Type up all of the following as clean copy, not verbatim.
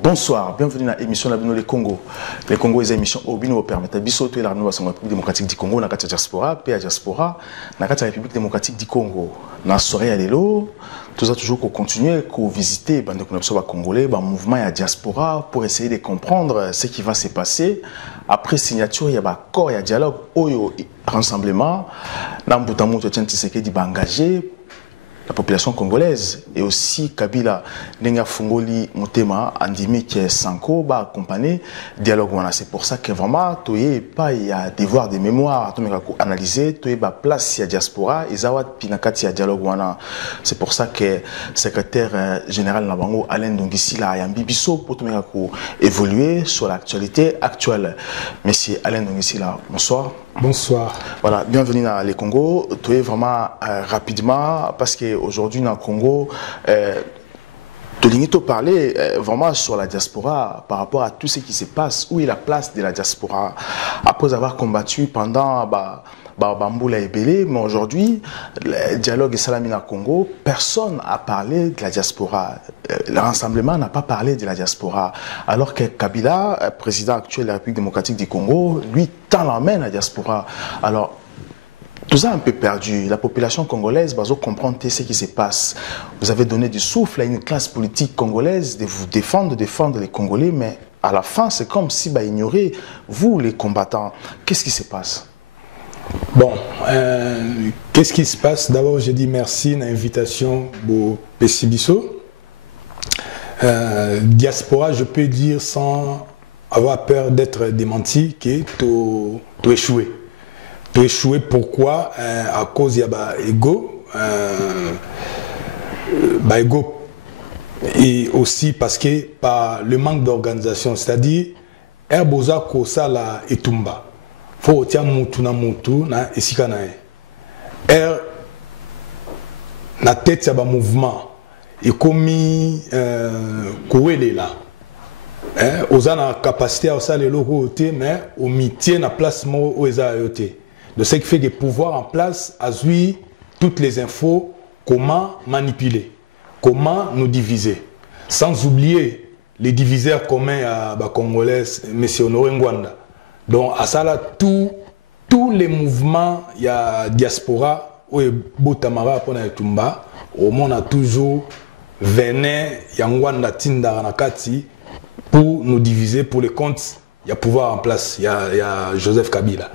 Bonsoir, bienvenue dans l'émission Labino les Congo. Les Congo est une émission au Bino permet biso to la République démocratique du Congo, na kati diaspora, pa diaspora, na kati République démocratique du Congo. Na soirée à l'élo, tout ça toujours qu'on continue qu'on visiter bande de congolais, ba mouvement ya diaspora pour essayer de comprendre ce qui va se passer. Après signature, il y a accord, il y a dialogue, oyo rassemblement, na mbutamu to Tshisekedi ba engagé la population congolaise et aussi Kabila Nenga Fungoli Motema Andimik Sanko va accompagner dialogue. C'est pour ça que vraiment pas il y a devoir de mémoire analyser pas place il y a diaspora et zawat pinakati ya dialogue. C'est pour ça que secrétaire général Nabango Alain Dongisi la yambi biso pour évoluer sur l'actualité actuelle. Monsieur Alain Dongisi là, bonsoir. Bonsoir. Voilà, bienvenue dans les Congo. Tu es vraiment rapidement parce qu'aujourd'hui dans le Congo, tu as parlé vraiment sur la diaspora par rapport à tout ce qui se passe. Où est la place de la diaspora après avoir combattu pendant Bamboula et Bélé, mais aujourd'hui, le dialogue Salamina Congo, personne n'a parlé de la diaspora. Le rassemblement n'a pas parlé de la diaspora. Alors que Kabila, président actuel de la République démocratique du Congo, lui tend la main à la diaspora. Alors, tout ça un peu perdu. La population congolaise va comprendre ce qui se passe. Vous avez donné du souffle à une classe politique congolaise de vous défendre les Congolais, mais à la fin, c'est comme si ignorer vous, les combattants. Qu'est-ce qui se passe? Bon, qu'est-ce qui se passe? D'abord, je dis merci de l'invitation au Pessibiso. Diaspora, je peux dire sans avoir peur d'être démenti que tu échoué. Tu échoué pourquoi? À cause il y a ego. Ego. Et aussi parce que par le manque d'organisation, c'est-à-dire, Herbosa Kosala et Tumba. Faut tiens mutu na esika na na tête ya ba mouvement et komi kouele là oza na capacité à ça les locaux mais au métier na place mo oza yoté de ce qui fait des pouvoirs en place à suivre toutes les infos, comment manipuler, comment nous diviser, sans oublier les diviseurs communs à ba congolais monsieur Honoré Ngwanda. Donc, à ça, là, tous les mouvements, il y a diaspora, où il Botamara, Tumba, au monde a toujours venu, Yangwanda Tinda Nakati, pour nous diviser, pour les comptes, il y a pouvoir en place, il y a Joseph Kabila.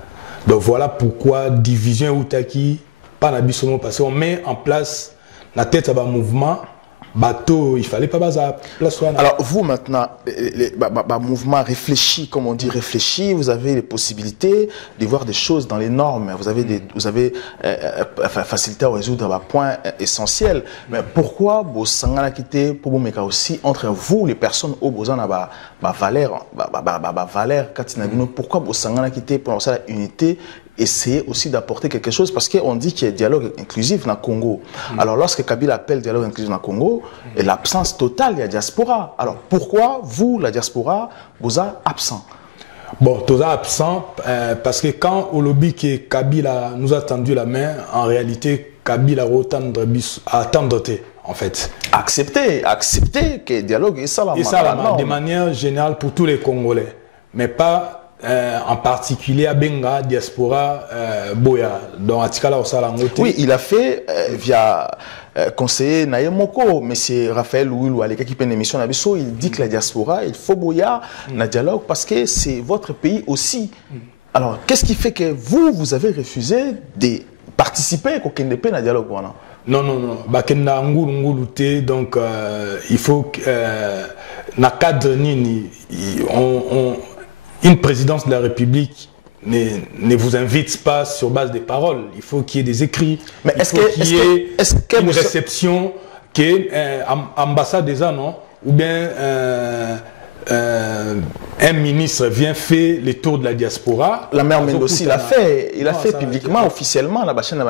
Donc, voilà pourquoi division Outaki, pas n'abissons parce qu'on met en place la tête à un mouvement. Bateau, il fallait pas baser place. Alors vous maintenant, mouvement réfléchi, comme on dit réfléchi, vous avez les possibilités de voir des choses dans les normes. Vous avez facilité à résoudre un point essentiel. Mais pourquoi vous sangana quitté pour vous mettre aussi entre vous les personnes au besoin de valeur, pourquoi vous sangana quitté pour ça unité? Essayer aussi d'apporter quelque chose parce qu'on dit qu'il y a dialogue inclusif dans le Congo. Alors lorsque Kabila appelle dialogue inclusif dans le Congo, et l'absence totale, il y a diaspora. Alors pourquoi vous, la diaspora, vous êtes absent? Bon, vous êtes absent parce que quand au lobby que Kabila nous a tendu la main, en réalité, Kabila a attendre en fait. Accepter que le dialogue est ça de manière générale pour tous les Congolais, mais pas en particulier à Benga, diaspora, Boya. Donc, oui, il a fait via conseiller Nayemoko, M. Raphaël Ouilou, qui fait une émission à Bissau, il dit que la diaspora, il faut Boya, le dialogue, parce que c'est votre pays aussi. Alors, qu'est-ce qui fait que vous avez refusé de participer au KNDP dans le dialogue? Non. Donc, il faut que, dans le cadre une présidence de la République ne vous invite pas sur base des paroles. Il faut qu'il y ait des écrits. Mais est-ce qu'il y ait une réception qui est ambassade des non? Ou bien un ministre vient faire les tours de la diaspora. La mère Mendossi l'a fait. Il a fait publiquement, officiellement, la chaîne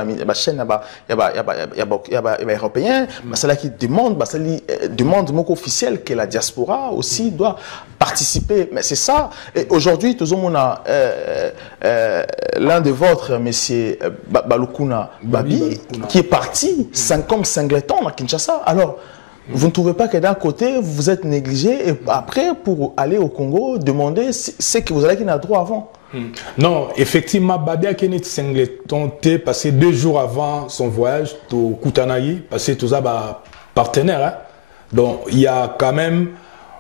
européenne, celle qui demande officiel que la diaspora aussi doit participer. Mais c'est ça. Et aujourd'hui, tout le monde a l'un de vôtres, monsieur Balukuna Babi, qui est parti comme singleton à Kinshasa. Alors, vous ne trouvez pas que d'un côté, vous êtes négligé et après, pour aller au Congo, demander ce que vous avez qui n'a droit avant? Non, effectivement, Babi a été singleton passé 2 jours avant son voyage au Koutanaï, parce que tout ça partenaire. Hein? Donc, il y a quand même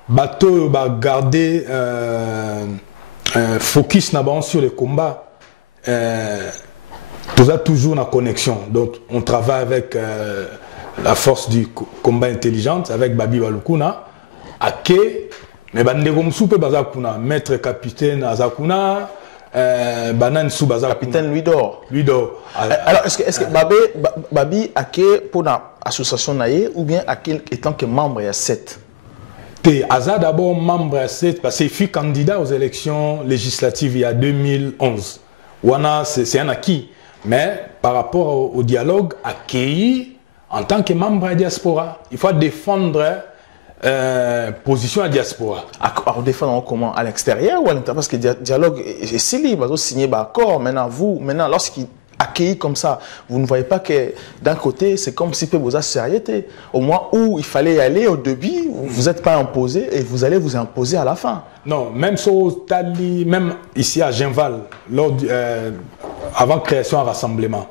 bateau garder focus sur les combats. Tout ça toujours en connexion. Donc, on travaille avec la force du combat intelligente, avec Babi Balukuna, Ake, mais maître capitaine Azakuna, Banan sous capitaine Luidor. Alors, est-ce que Babi Ake pour l'association Naye ou bien Ake étant que membre il y a 7? Aza d'abord membre à 7 parce qu'il fut candidat aux élections législatives il y a 2011. Wana, c'est un acquis. Mais par rapport au dialogue, accueilli en tant que membre de la diaspora, il faut défendre position à la diaspora. Alors, défendre comment? À l'extérieur ou à l'intérieur? Parce que le dialogue est si libre, vous signez un accord. Maintenant, lorsqu'il accueilli comme ça, vous ne voyez pas que d'un côté, c'est comme si vous avez sérieux. Au moins où il fallait y aller au début, vous n'êtes pas imposé et vous allez vous imposer à la fin. Non, même même ici à Genval, avant création et rassemblement,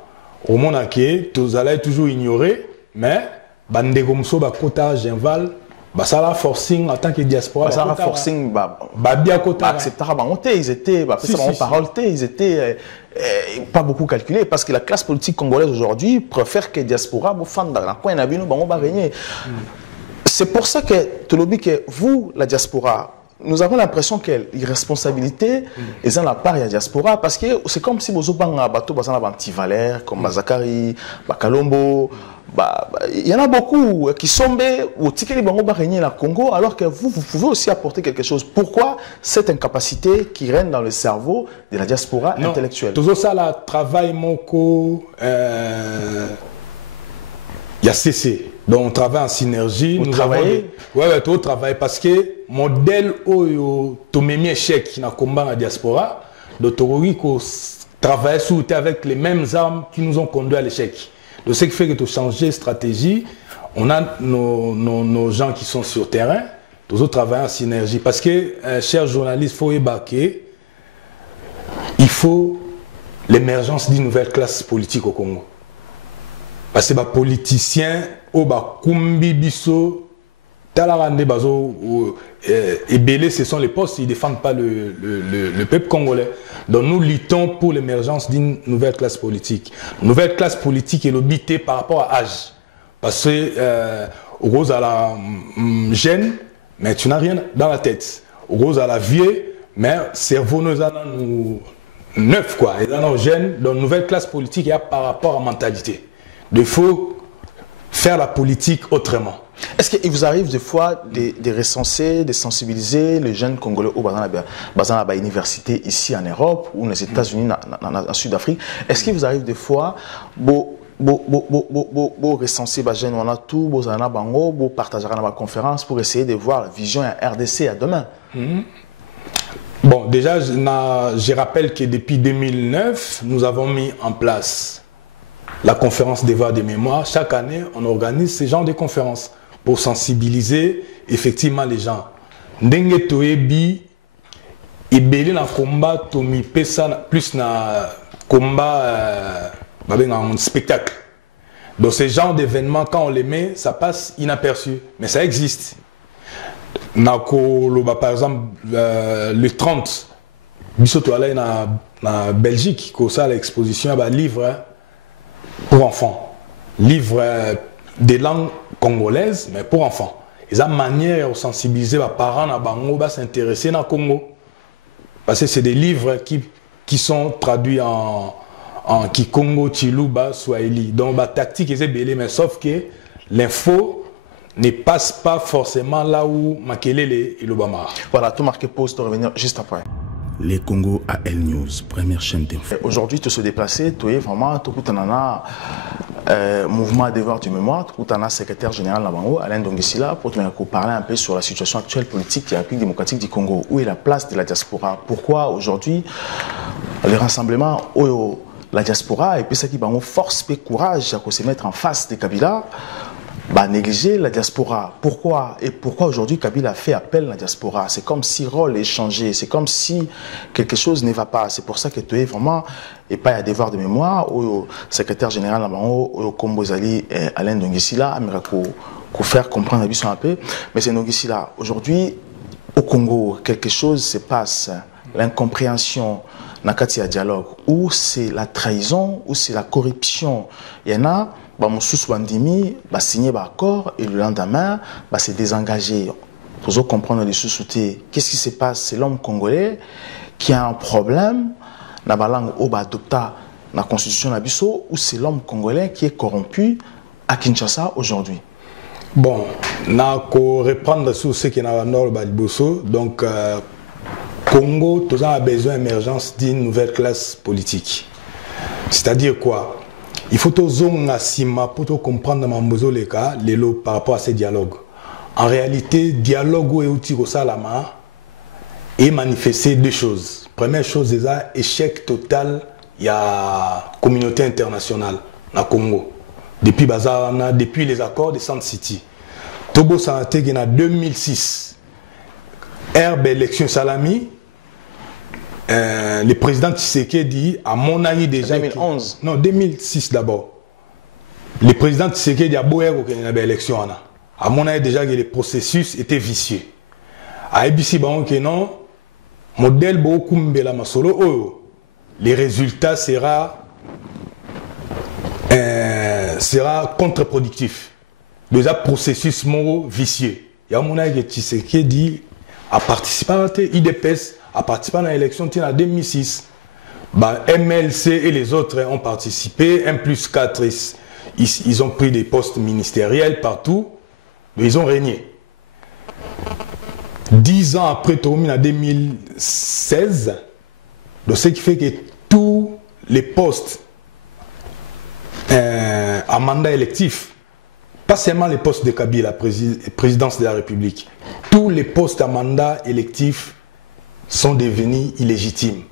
au monde entier, vous allez toujours ignorer, mais Bandegomso, Bakota, Genval, ça la forcing en tant que diaspora. Ça la forcing, ils étaient, ils étaient pas beaucoup calculés parce que la classe politique congolaise aujourd'hui préfère que diaspora c'est pour ça que que vous, la diaspora, nous avons l'impression que l'irresponsabilité est dans la part de la diaspora parce que c'est comme si vous avez bateau anti-valère comme Zakari, Bakalombo. Il y en a beaucoup qui sont au ticket de Congo alors que vous pouvez aussi apporter quelque chose. Pourquoi cette incapacité qui règne dans le cerveau de la diaspora intellectuelle? Tout ça, le travail, il y a cessé. Donc on travaille en synergie. Vous travaillez? Oui, tout travail parce que modèle où tu mets échec qui n'a combat la diaspora, d'autorogie qu'on travaille avec les mêmes armes qui nous ont conduit à l'échec. Donc, ce qui fait que tu changes de stratégie, on a nos gens qui sont sur le terrain, tous autres travaillent en synergie. Parce que, chers journalistes, il faut ébarquer, il faut l'émergence d'une nouvelle classe politique au Congo. Parce que les politiciens, ce sont les postes, ils ne défendent pas le peuple congolais. Donc nous luttons pour l'émergence d'une nouvelle classe politique. Nouvelle classe politique est l'obité par rapport à l'âge. Parce que Rose à la jeune, mais tu n'as rien dans la tête. Rose à la vieille, mais cerveau nous neuf quoi. Et dans nos jeunes, donc nouvelle classe politique, il y a par rapport à la mentalité. Il faut faire la politique autrement. Est-ce qu'il vous arrive des fois de recenser, de sensibiliser les jeunes Congolais au dans la université ici en Europe ou aux États-Unis, en Sud-Afrique? Est-ce qu'il vous arrive des fois de recenser les jeunes, on a tout, de partager dans la conférence pour essayer de voir la vision à RDC à demain? Bon, déjà, je rappelle que depuis 2009, nous avons mis en place la conférence des voix de mémoire. Chaque année, on organise ce genre de conférences pour sensibiliser effectivement les gens. Ndenge toebi ebele na combat tomi pesa plus na combat un spectacle. Donc ce genre d'événements, quand on les met, ça passe inaperçu, mais ça existe. Par exemple, le 30, bisoto allait na Belgique, comme ça l'exposition à livre pour enfants, livre des langues congolaises, mais pour enfants. Ils ont une manière de sensibiliser les parents à s'intéresser dans le Congo. Parce que c'est des livres qui sont traduits en Kikongo, Chiluba, Swahili. Donc, la tactique est belle, mais sauf que l'info ne passe pas forcément là où Makelele et l'Obama. Voilà, tout marqué pause, de revenir juste après. Les Congo à L News, première chaîne d'info. Aujourd'hui, tu se déplacer, tu es vraiment, tout mouvement à devoir du mémoire, tout le secrétaire général Nabango, Alain Dongisila, pour te parler un peu sur la situation actuelle politique et la République démocratique du Congo. Où est la place de la diaspora? Pourquoi aujourd'hui, le rassemblement, la diaspora, et puis ça qui va force et courage à se mettre en face de Kabila, bah, négliger la diaspora. Pourquoi? Et pourquoi aujourd'hui Kabila fait appel à la diaspora? C'est comme si le rôle est changé, c'est comme si quelque chose ne va pas. C'est pour ça que tu es vraiment, et pas à devoir de mémoire, au secrétaire général au Kombo Zali, Alain Dongisila, pour faire comprendre la vision un peu. Mais c'est Dongisila. Aujourd'hui, au Congo, quelque chose se passe, l'incompréhension, Nakatia dialogue, ou c'est la trahison, ou c'est la corruption. Il y en a, mon sous-bandimi, signé un accord et le lendemain, c'est désengagé. Pour comprendre les sous-soutés, qu'est-ce qui se passe? C'est l'homme congolais qui a un problème dans la langue au adopta la constitution Nabiso, ou c'est l'homme congolais qui est corrompu à Kinshasa aujourd'hui? Bon, pour reprendre sur ce qui est dans le nord de donc Congo, tout a besoin d'émergence d'une nouvelle classe politique. C'est-à-dire quoi? Il faut pour comprendre les cas par rapport à ces dialogues. En réalité, dialogue et manifester deux choses. Première chose, c'est échec total, il y a la communauté internationale au Congo. Depuis les accords de Sand City. Togo Sanate en 2006. Herbe élection Salami. Le président Tshisekedi a mon avis déjà. 2011. Non, 2006 d'abord. Le président Tshisekedi a beau qu'il y a une élection. À mon avis déjà que le processus était vicieux. À ABC Baron que non, modèle beaucoup mbela masolo. Les résultats sera contre-productif. Déjà processus moraux vicieux. Il y a mon avis que Tshisekedi a participé à l'IDPS. A participé à l'élection en 2006. MLC et les autres ont participé. 1+4, ils ont pris des postes ministériels partout. Mais ils ont régné. 10 ans après, en 2016, ce qui fait que tous les postes à mandat électif, pas seulement les postes de Kabila, présidence de la République, tous les postes à mandat électif sont devenus illégitimes.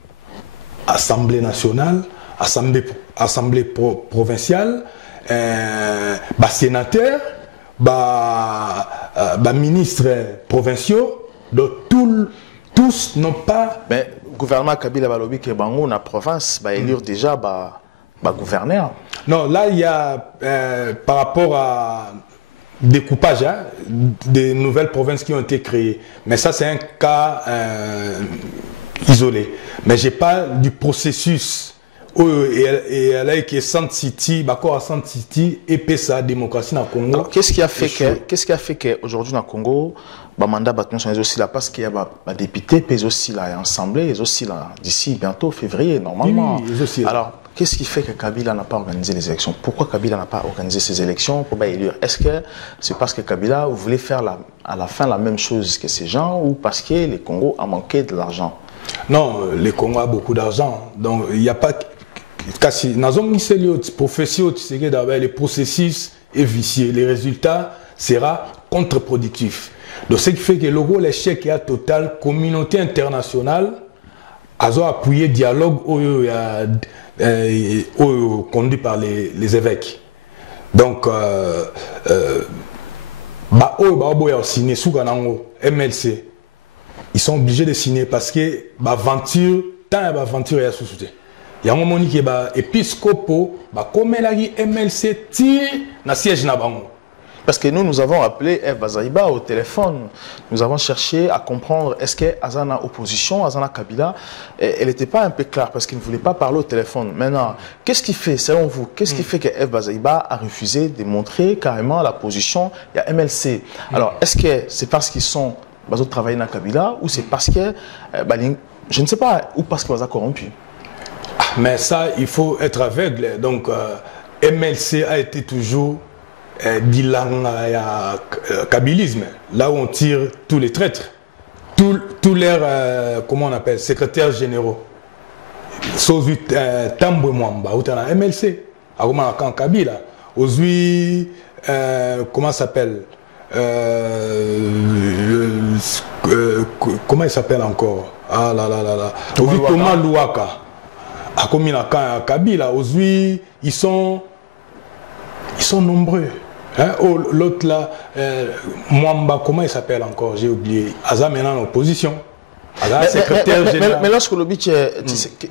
Assemblée nationale, assemblée provinciale, sénateur, ministres provinciaux, donc tous n'ont pas... Mais le gouvernement Kabila Balobi qui est dans la province, élire déjà gouverneur. Non, là il y a par rapport à découpage des nouvelles provinces qui ont été créées. Mais ça, c'est un cas isolé. Mais je parle du processus et là qui est Sand City, d'accord à Sand City et PSA démocratie dans le Congo. Qu'est-ce qui a fait qu'aujourd'hui dans le Congo, le mandat est aussi là parce qu'il y a des députés, puis aussi là, assemblée, aussi là d'ici bientôt février normalement. Oui, alors, qu'est-ce qui fait que Kabila n'a pas organisé les élections? Pourquoi Kabila n'a pas organisé ces élections pour élire? Est-ce que c'est parce que Kabila voulait faire à la fin la même chose que ces gens ou parce que le Congo a manqué de l'argent? Non, le Congo a beaucoup d'argent. Donc, il n'y a pas... Le processus est vicieux. Les résultats seront contre-productifs. Donc, ce qui fait que le rôle échec est total. Communauté internationale a appuyé le dialogue conduit par les évêques. Donc, MLC, ils sont obligés de signer parce que l'aventure, tant l'aventure est sous-soutien. Il y a un moment qui est épiscopo, comme MLC tire dans siège na bango. Parce que nous avons appelé F. Bazaïba au téléphone. Nous avons cherché à comprendre est-ce que Azana opposition, Azana Kabila, elle n'était pas un peu claire parce qu'il ne voulait pas parler au téléphone. Maintenant, qu'est-ce qui fait, selon vous, qu'est-ce qui fait que F. Bazaïba a refusé de montrer carrément la position? Il y a MLC. Alors, est-ce que c'est parce qu'ils sont travaillés dans Kabila ou c'est parce que, je ne sais pas, ou parce qu'ils sont corrompus? Mais ça, il faut être aveugle. Donc, MLC a été toujours bilanga ya kabylisme, là où on tire tous les traîtres, tous leurs, comment on appelle, secrétaires généraux. Sauf Tambwe Mwamba, ou t'as MLC, à Roman Kabila, aujourd'hui, comment ça s'appelle, comment il s'appelle encore? Ah là là là là, aujourd'hui Thomas Louaka, à Komina Kabila, aujourd'hui ils sont nombreux. Hein? Oh, l'autre là, Mwamba, comment il s'appelle encore? J'ai oublié. Aza maintenant en opposition. Mais lorsque le but, tu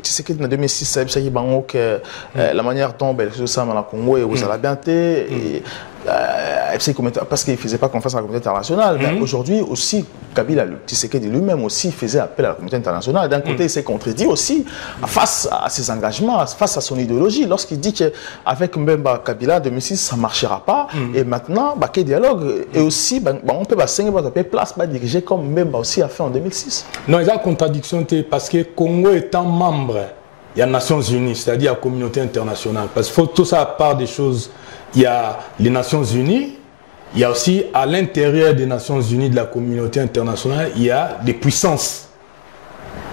sais que en 2006, ça que la manière dont ça dans la Congo et vous allez bien parce qu'il ne faisait pas confiance à la communauté internationale. Mais aujourd'hui aussi, Kabila, Tshisekedi lui-même aussi faisait appel à la communauté internationale. D'un côté, il s'est contredit aussi face à ses engagements, face à son idéologie. Lorsqu'il dit qu'avec Mbemba Kabila, 2006, ça ne marchera pas. Et maintenant, quel dialogue? Et aussi, on peut passer place, diriger comme Mbemba aussi a fait en 2006. Non, il y a une contradiction parce que Congo étant membre, il y a les Nations Unies, c'est-à-dire la communauté internationale. Parce qu'il faut tout ça à part des choses. Il y a les Nations Unies, il y a aussi à l'intérieur des Nations Unies de la communauté internationale, il y a des puissances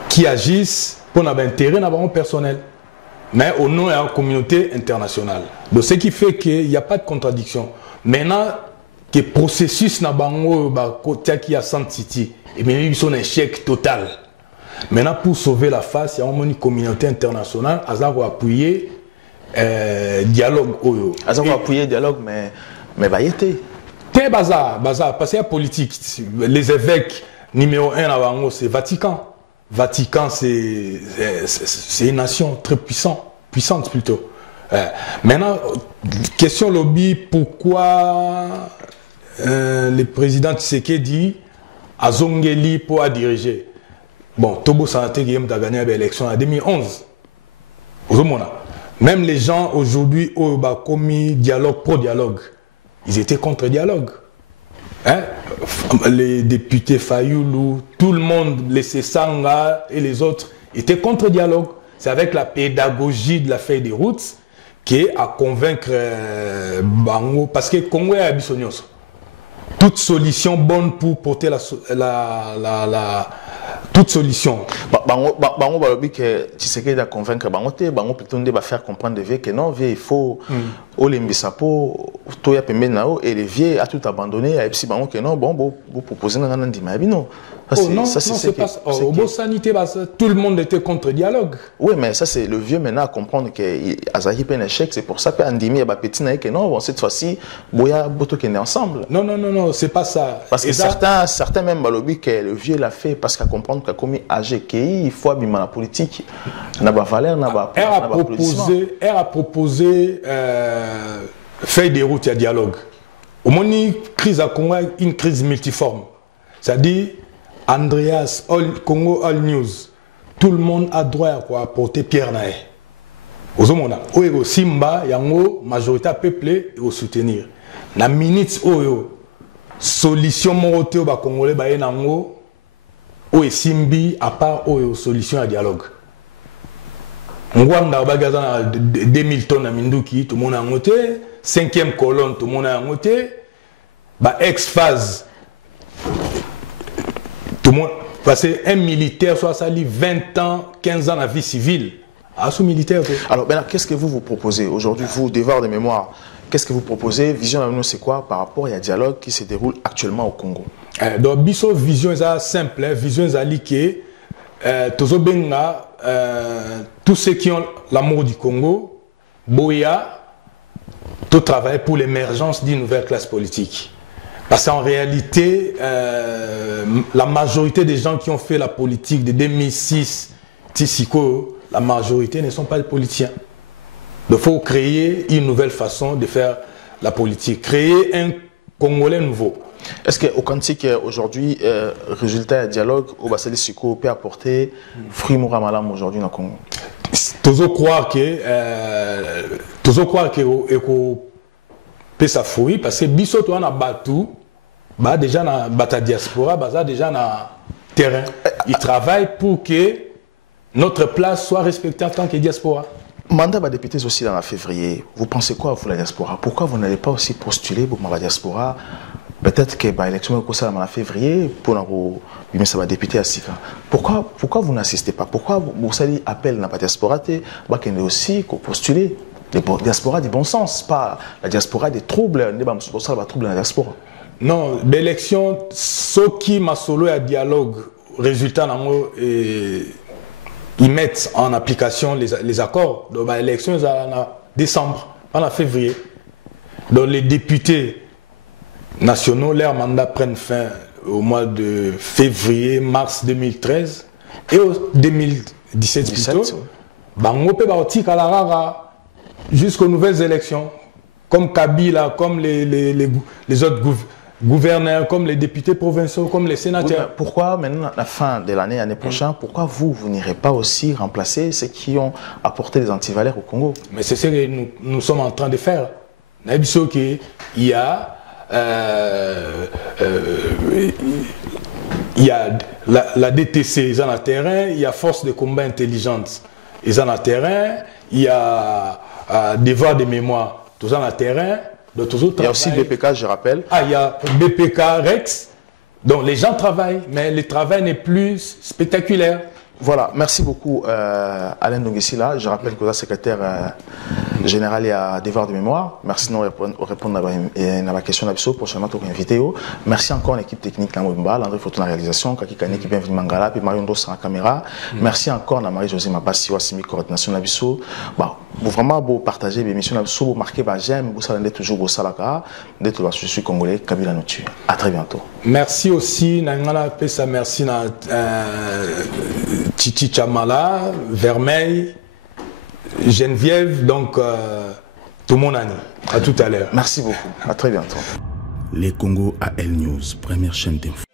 qui agissent pour notre intérêt personnel, mais au nom de la communauté internationale. Donc ce qui fait qu'il n'y a pas de contradiction. Maintenant, que le processus n'a pas qui a City, et bien ils sont un échec total. Maintenant, pour sauver la face, il y a une communauté internationale qui a appuyé dialogue. Ils ont appuyé le dialogue, mais bah, il était. C'est bazar, parce qu'il y a politique. Les évêques, numéro 1 avant, c'est Vatican. Vatican, c'est une nation très puissante plutôt. Maintenant, question lobby, pourquoi le président Tshisekedi a Zongeli pour diriger? Bon, Tobo Sanate Guillaume a gagné l'élection en 2011. Même les gens aujourd'hui ont commis dialogue pro-dialogue. Ils étaient contre dialogue. Hein? Les députés Fayoulou, tout le monde, les Sessanga et les autres étaient contre dialogue. C'est avec la pédagogie de la feuille des routes qui a convaincre Bango. Parce que Congo est abissonios. Toute solution bonne pour porter toute solution. Bango balobi que Tshisekedi a convaincre Bango plutôt va faire comprendre vieux que non, vieux il faut olimbisa po toya pembe nao et les vieux a tout abandonné et puis Bango que non bon vous proposez dans ndima bino. Ça c'est pas au sanité tout le monde était contre dialogue. Oui mais ça c'est le vieux maintenant à comprendre que Azahi est un échec, c'est pour ça que Andimi et petit naï que non bon cette fois-ci boya boto qui est ensemble. Non, c'est pas ça. Parce que certains même balobi que le vieux l'a fait parce qu'à comprendre que comme AGKI, il faut abîmer la politique. N'a pas valeur, n'a pas. Elle a proposé feuille de route et dialogue. Au moins une crise à Congo, une crise multiforme. C'est-à-dire Andreas Congo All News. Tout le monde a droit à apporter Pierre Naé. Aux hommes, au Simba, il y a une majorité peuplée et au soutenir. La minute solution moroté au Congolais, il y a une Simbi à part une solution à dialogue. Ngwanda Bagaza 2000 tonnes à Minduki, tout le monde a noté. 5e colonne, tout le monde a noté. Ex-phase. Tout le monde. Parce qu'un militaire soit sali 20 ans, 15 ans à la vie civile. À ce militaire. Alors, qu'est-ce que vous proposez aujourd'hui, vous, devoir de mémoire? Qu'est-ce que vous proposez? Vision à nous, c'est quoi par rapport à un dialogue qui se déroule actuellement au Congo? Donc, biso vision est simple, vision est liquée. Tous ceux qui ont l'amour du Congo, Boya, tout travaille pour l'émergence d'une nouvelle classe politique. Parce qu'en réalité, la majorité des gens qui ont fait la politique de 2006, Tissiko, la majorité ne sont pas des politiciens. Il faut créer une nouvelle façon de faire la politique, créer un Congolais nouveau. Est-ce qu'au Kantik, aujourd'hui, résultat du dialogue, au Bassali Siko peut apporter fruit Mouramalam aujourd'hui dans le Congo? Toujours croire que peut ça fruit parce que biso toi na batu déjà na bata diaspora déjà na terrain. Ils travaillent pour que notre place soit respectée en tant que diaspora. Mandat va député aussi dans la février. Vous pensez quoi vous la diaspora? Pourquoi vous n'allez pas aussi postuler pour la diaspora? Peut-être que l'élection est en février pour mais ça va député à Sika. Pourquoi vous n'assistez pas? Pourquoi vous savez appel n'a pas diaspora? Bah qu'il y a aussi qu'on postule la diaspora du bon sens, pas la diaspora des troubles. On n'est pas trouble dans la diaspora. Non, l'élection, ce qui m'a solo à dialogue, résultat ils mettent en application les accords. Donc l'élection est en décembre, en février. Donc les députés nationaux, leur mandat prennent fin au mois de février, mars 2013 et au 2017 plutôt. Bango peut partir à la rara jusqu'aux nouvelles élections, comme Kabila, comme les autres gouverneurs, comme les députés provinciaux, comme les sénateurs. Pourquoi maintenant, à la fin de l'année prochaine, pourquoi vous n'irez pas aussi remplacer ceux qui ont apporté les antivaleurs au Congo? Mais c'est ce que nous sommes en train de faire. Il y a la DTC, ils ont un terrain, il y a Force de combat intelligente, ils ont un terrain, il y a Devoir de mémoire, tous ont un terrain. Il y a aussi BPK, je rappelle. Ah, il y a BPK Rex. Donc les gens travaillent, mais le travail n'est plus spectaculaire. Voilà, merci beaucoup Alain Donguessila. Je rappelle que vous êtes secrétaire général et à Devoir de mémoire. Merci de répondre à la question d'Abso. Prochainement, tu invité. Merci encore à l'équipe technique de Mobimba, André Photo la réalisation, Kaki Kane qui bienvenue Mangala, puis Marion Dos à la caméra. Merci encore à Marie-Josée Mabassi, Wassimi, coordination d'Abso. Vous vraiment beau partager l'émission d'Abso, vous marquez j'aime, vous savez toujours au Salaka, d'être là, je suis congolais, Kabila nous tue. À très bientôt. Merci aussi, Nangala Pesa, merci à Titi Chamala, Vermeil, Geneviève, donc tout mon année. À tout à l'heure. Merci beaucoup. À très bientôt. Les Congo AL News, première chaîne d'info.